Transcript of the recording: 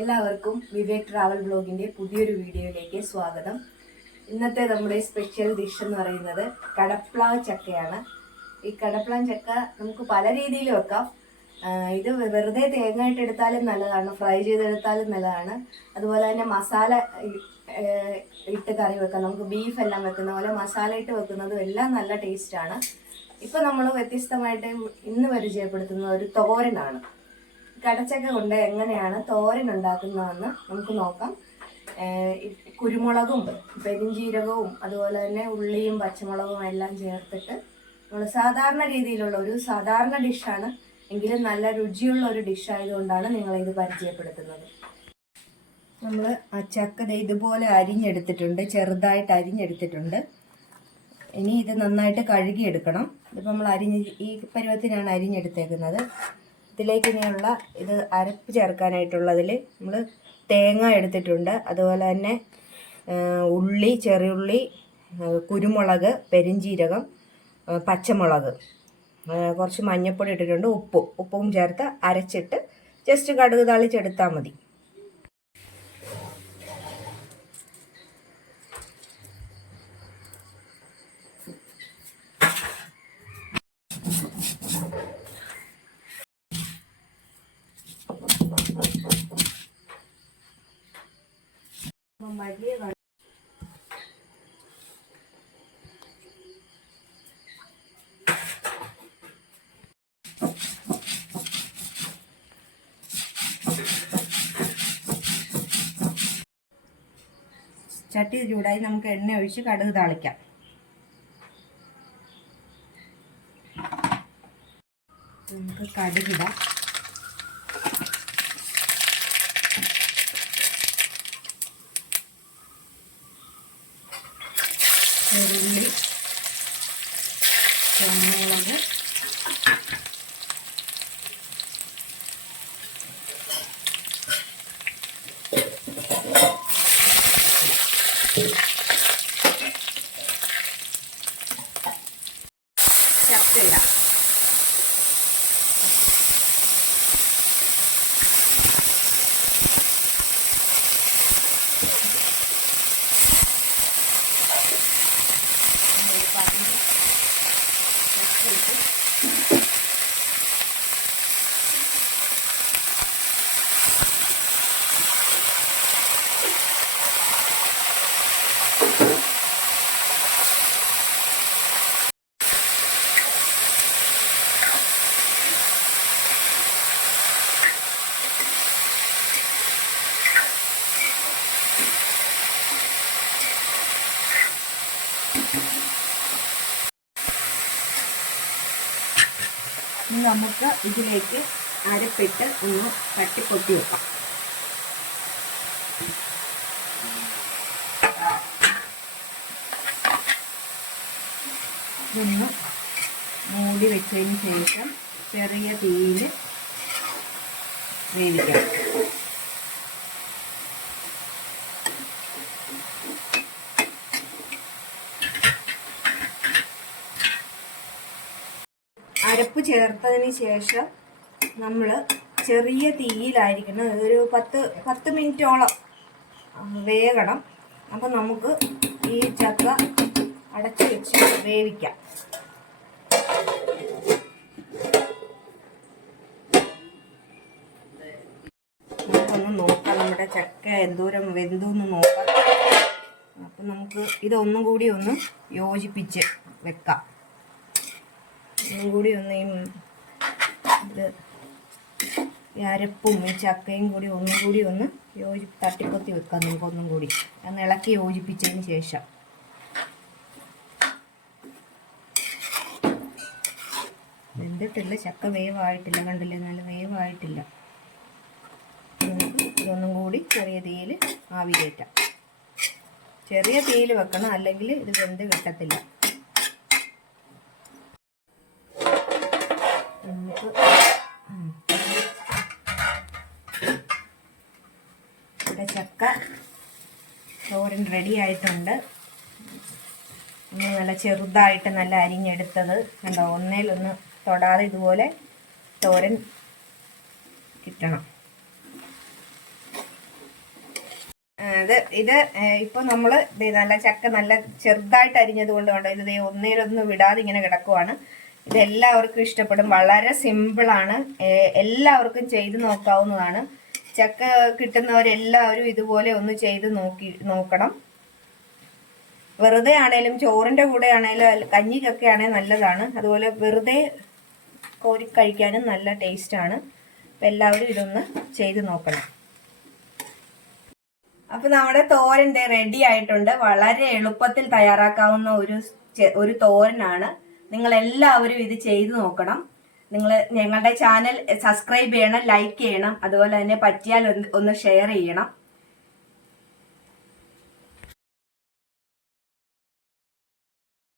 എല്ലാവർക്കും വിവേക് ട്രാവൽ ബ്ലോഗിന്റെ പുതിയൊരു വീഡിയോയിലേക്ക് സ്വാഗതം. ഇന്നത്തെ നമ്മുടെ സ്പെഷ്യൽ ഡിഷ് എന്ന് പറയുന്നത് കടപ്ലാവ് ചക്കയാണ്. ഈ കടപ്ലാവ് ചക്ക നമുക്ക് പല രീതിയിൽ വെക്കാം. ഇത് വെറുതെ തേങ്ങ ഇട്ടെടുത്താലും നല്ലതാണ്, ഫ്രൈ ചെയ്തെടുത്താലും നല്ലതാണ്. അതുപോലെ തന്നെ മസാല ഇട്ട് കറി വെക്കാം. നമുക്ക് ബീഫ് എല്ലാം വെക്കുന്ന പോലെ മസാല ഇട്ട് വെക്കുന്നതും എല്ലാം നല്ല ടേസ്റ്റാണ്. ഇപ്പൊ നമ്മൾ വ്യത്യസ്തമായിട്ട് ഇന്ന് പരിചയപ്പെടുത്തുന്ന ഒരു തോരനാണ്. കടച്ചക്ക കൊണ്ട് എങ്ങനെയാണ് തോരൻ ഉണ്ടാക്കുന്നതെന്ന് നമുക്ക് നോക്കാം. കുരുമുളകും പെരിഞ്ചീരകവും അതുപോലെ തന്നെ ഉള്ളിയും പച്ചമുളകും എല്ലാം ചേർത്തിട്ട് നമ്മൾ സാധാരണ രീതിയിലുള്ള ഒരു സാധാരണ ഡിഷാണ്, എങ്കിലും നല്ല രുചിയുള്ള ഒരു ഡിഷ് ആയതുകൊണ്ടാണ് നിങ്ങളിത് പരിചയപ്പെടുത്തുന്നത്. നമ്മൾ ആ ചക്ക ഇതുപോലെ അരിഞ്ഞെടുത്തിട്ടുണ്ട്, ചെറുതായിട്ട് അരിഞ്ഞെടുത്തിട്ടുണ്ട്. ഇനി ഇത് നന്നായിട്ട് കഴുകിയെടുക്കണം. ഇതിപ്പോൾ നമ്മൾ ഈ പരുവത്തിനാണ് അരിഞ്ഞെടുത്തേക്കുന്നത്. ഇതിലേക്ക് ഇനിയുള്ള ഇത് അരപ്പ് ചേർക്കാനായിട്ടുള്ളതിൽ നമ്മൾ തേങ്ങ എടുത്തിട്ടുണ്ട്. അതുപോലെ തന്നെ ഉള്ളി, ചെറിയുള്ളി, കുരുമുളക്, പെരിഞ്ചീരകം, പച്ചമുളക്, കുറച്ച് മഞ്ഞൾപ്പൊടി ഇട്ടിട്ടുണ്ട്, ഉപ്പും ചേർത്ത് അരച്ചിട്ട് ജസ്റ്റ് കടുക് താളിച്ചെടുത്താൽ മതി. ചട്ടി ചൂടായി നമുക്ക് എണ്ണ ഒഴിച്ച് കടുക് താളിക്കാം. നമുക്ക് കടുകിടാം. ചെറുള്ളി, കുരുമുളക്, ചക്കര, നമുക്ക് ഇതിലേക്ക് അരപ്പിട്ട് ഒന്ന് തട്ടിപ്പൊട്ടി വെക്കാം. ഇതൊന്ന് മൂടി വെച്ചതിന് ശേഷം ചെറിയ തീയിൽ വേവിക്കാം. അരപ്പ് ചേർത്തതിന് ശേഷം നമ്മൾ ചെറിയ തീയിലായിരിക്കണം, ഒരു 10 മിനിറ്റോളം വേകണം. അപ്പം നമുക്ക് ഈ ചക്ക അടച്ചു വെച്ച് വേവിക്കാം. നമുക്കൊന്ന് നോക്കാം നമ്മുടെ ചക്ക എന്തോരം വെന്തെന്ന് നോക്കാം. അപ്പം നമുക്ക് ഇതൊന്നും കൂടി ഒന്ന് യോജിപ്പിച്ച് വെക്കാം. ഒന്നും കൂടി ഒന്ന് ഈ അരപ്പും ഈ ചക്കയും കൂടി ഒന്നും കൂടി ഒന്ന് തട്ടിപ്പൊത്തി വെക്കാം. നമുക്കൊന്നും കൂടി ഒന്ന് ഇളക്കി യോജിപ്പിച്ചതിന് ശേഷം വെന്തിട്ടില്ല, ചക്ക വേവായിട്ടില്ല, കണ്ടില്ലേ, നല്ല വേവായിട്ടില്ല. ഇതൊന്നും കൂടി ചെറിയ തീയിൽ ആവി കയറ്റാം. ചെറിയ തീയിൽ വെക്കണം, അല്ലെങ്കിൽ ഇത് വെന്ത് കിട്ടത്തില്ല. ഇവിടെ ചക്ക തോരൻ റെഡി ആയിട്ടുണ്ട്. നല്ല ചെറുതായിട്ട് നല്ല അരിഞ്ഞെടുത്തത് കണ്ടോ, ഒന്നേലൊന്ന് തൊടാതെ ഇതുപോലെ തോരൻ കിട്ടണം. ഇത് ഇപ്പൊ നമ്മള് നല്ല ചക്ക നല്ല ചെറുതായിട്ട് അരിഞ്ഞത് കൊണ്ട് കണ്ടോ, ഇത് ഒന്നേലൊന്നും വിടാതെ ഇങ്ങനെ കിടക്കുവാണ്. ഇതെല്ലാവർക്കും ഇഷ്ടപ്പെടും. വളരെ സിമ്പിളാണ്, എല്ലാവർക്കും ചെയ്ത് നോക്കാവുന്നതാണ്. ചക്ക കിട്ടുന്നവരെല്ലാവരും ഇതുപോലെ ഒന്ന് ചെയ്ത് നോക്കണം. വെറുതെ ആണേലും ചോറിന്റെ കൂടെ ആണേലും കഞ്ഞിക്കൊക്കെ ആണേലും നല്ലതാണ്. അതുപോലെ വെറുതെ കോരി കഴിക്കാനും നല്ല ടേസ്റ്റാണ്. അപ്പം എല്ലാവരും ഇതൊന്ന് ചെയ്ത് നോക്കണം. അപ്പൊ നമ്മുടെ തോരൻ റെഡി ആയിട്ടുണ്ട്. വളരെ എളുപ്പത്തിൽ തയ്യാറാക്കാവുന്ന ഒരു തോരനാണ്. നിങ്ങൾ എല്ലാവരും ഇത് ചെയ്തു നോക്കണം. നിങ്ങൾ ഞങ്ങളുടെ ചാനൽ സബ്സ്ക്രൈബ് ചെയ്യണം, ലൈക്ക് ചെയ്യണം, അതുപോലെ തന്നെ പറ്റിയാൽ ഒന്ന് ഷെയർ ചെയ്യണം.